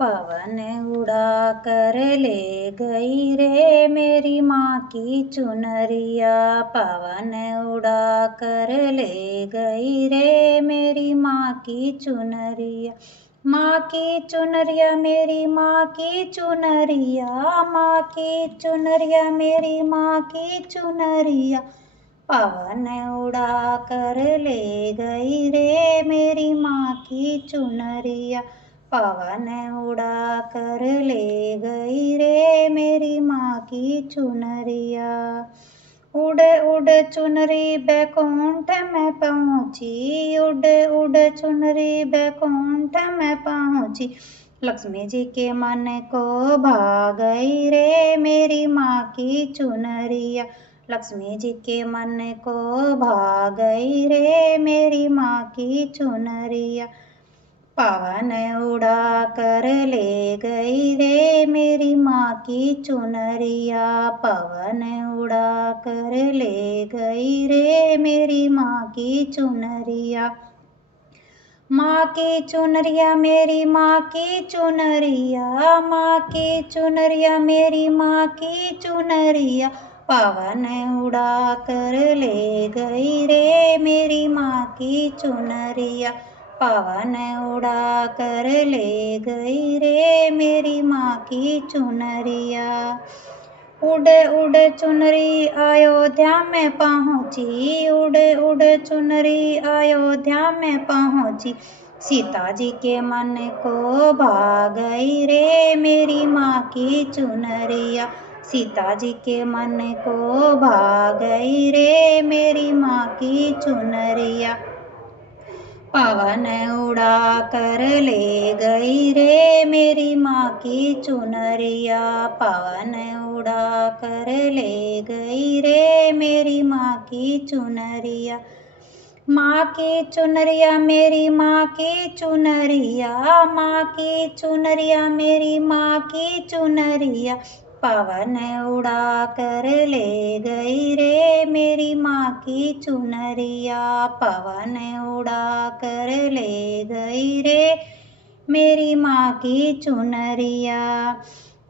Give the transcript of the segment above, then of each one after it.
पवन उड़ा कर ले गई रे मेरी माँ की चुनरिया। पवन उड़ा कर ले गई रे मेरी माँ की चुनरिया। माँ की चुनरिया मेरी माँ की चुनरिया। माँ की चुनरिया मेरी माँ की चुनरिया। पवन उड़ा कर ले गई रे मेरी माँ की चुनरिया। पवन उड़ा कर ले गई रे मेरी माँ की चुनरिया। उड़ उड़ चुनरी बैकुंठ में पहुँची। उड़ उड़ चुनरी बैकुंठ में पहुँची। लक्ष्मी जी के मन को भा गई रे मेरी माँ की चुनरिया। लक्ष्मी जी के मन को भा गई रे मेरी माँ की चुनरिया। पवन उड़ा कर ले गई रे मेरी माँ की चुनरिया। पवन उड़ा कर ले गई रे मेरी माँ की चुनरिया। माँ की चुनरिया मेरी माँ की चुनरिया। माँ की चुनरिया मेरी माँ की चुनरिया। पवन उड़ा कर ले गई रे मेरी माँ की चुनरिया। पवन उड़ा कर ले गई रे मेरी माँ की चुनरिया। उड़ उड़ चुनरी अयोध्या में पहुँची। उड़ उड़ चुनरी अयोध्या में पहुँची। सीता जी के मन को भा गई रे मेरी माँ की चुनरिया। सीता जी के मन को भा गई रे मेरी माँ की चुनरिया। पवन उड़ा कर ले गई रे मेरी माँ की चुनरिया। पवन उड़ा कर ले गई रे मेरी माँ की चुनरिया। माँ की चुनरिया मेरी माँ की चुनरिया। माँ की चुनरिया मेरी माँ की चुनरिया। पवन उड़ा कर ले गई रे मेरी माँ की चुनरिया। पवन उड़ा कर ले गई रे मेरी माँ की चुनरिया।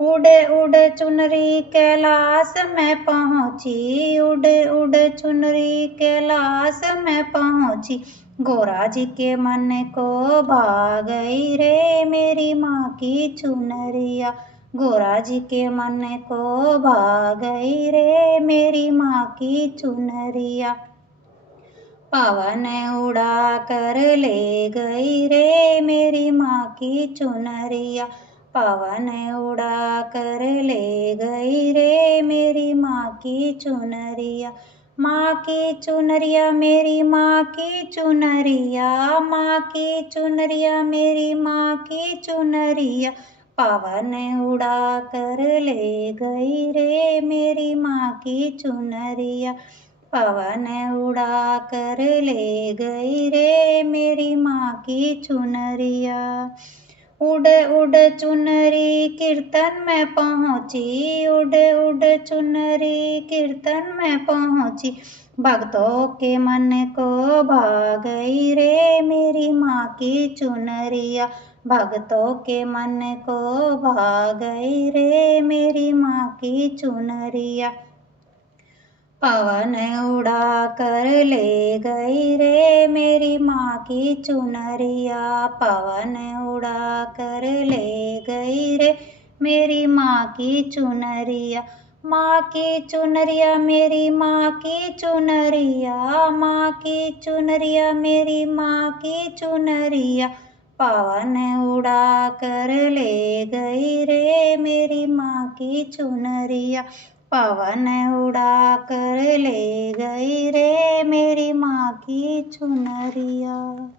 उड़ उड़ चुनरी कैलाश में पहुँची। उड़ उड़ चुनरी कैलाश में पहुँची। गोरा जी के मन को भा गई रे मेरी माँ की चुनरिया। गोरा जी के मन को भा गई रे मेरी माँ की चुनरिया। पवन उड़ा कर ले गई रे मेरी माँ की चुनरिया। पवन उड़ा कर ले गई रे मेरी माँ की चुनरिया। माँ की चुनरिया मेरी माँ की चुनरिया। माँ की चुनरिया मेरी माँ की चुनरिया। पवन उड़ा कर ले गई रे मेरी माँ की चुनरिया। पवन उड़ा कर ले गई रे मेरी माँ की चुनरिया। उड़ उड़ चुनरी कीर्तन में पहुँची। उड़ उड़ चुनरी कीर्तन में पहुँची। भक्तों के मन को भा गई रे मेरी माँ की चुनरिया। भक्तों के मन को भा गई रे मेरी माँ की चुनरिया। पवन उड़ा कर ले गई रे मेरी माँ की चुनरिया। पवन उड़ा कर ले गई रे मेरी माँ की चुनरिया। माँ की चुनरिया मेरी माँ की चुनरिया। माँ की चुनरिया मेरी माँ की चुनरिया। पवन उड़ा कर ले गई रे मेरी माँ की चुनरिया। पवन उड़ा कर ले गई रे मेरी माँ की चुनरिया।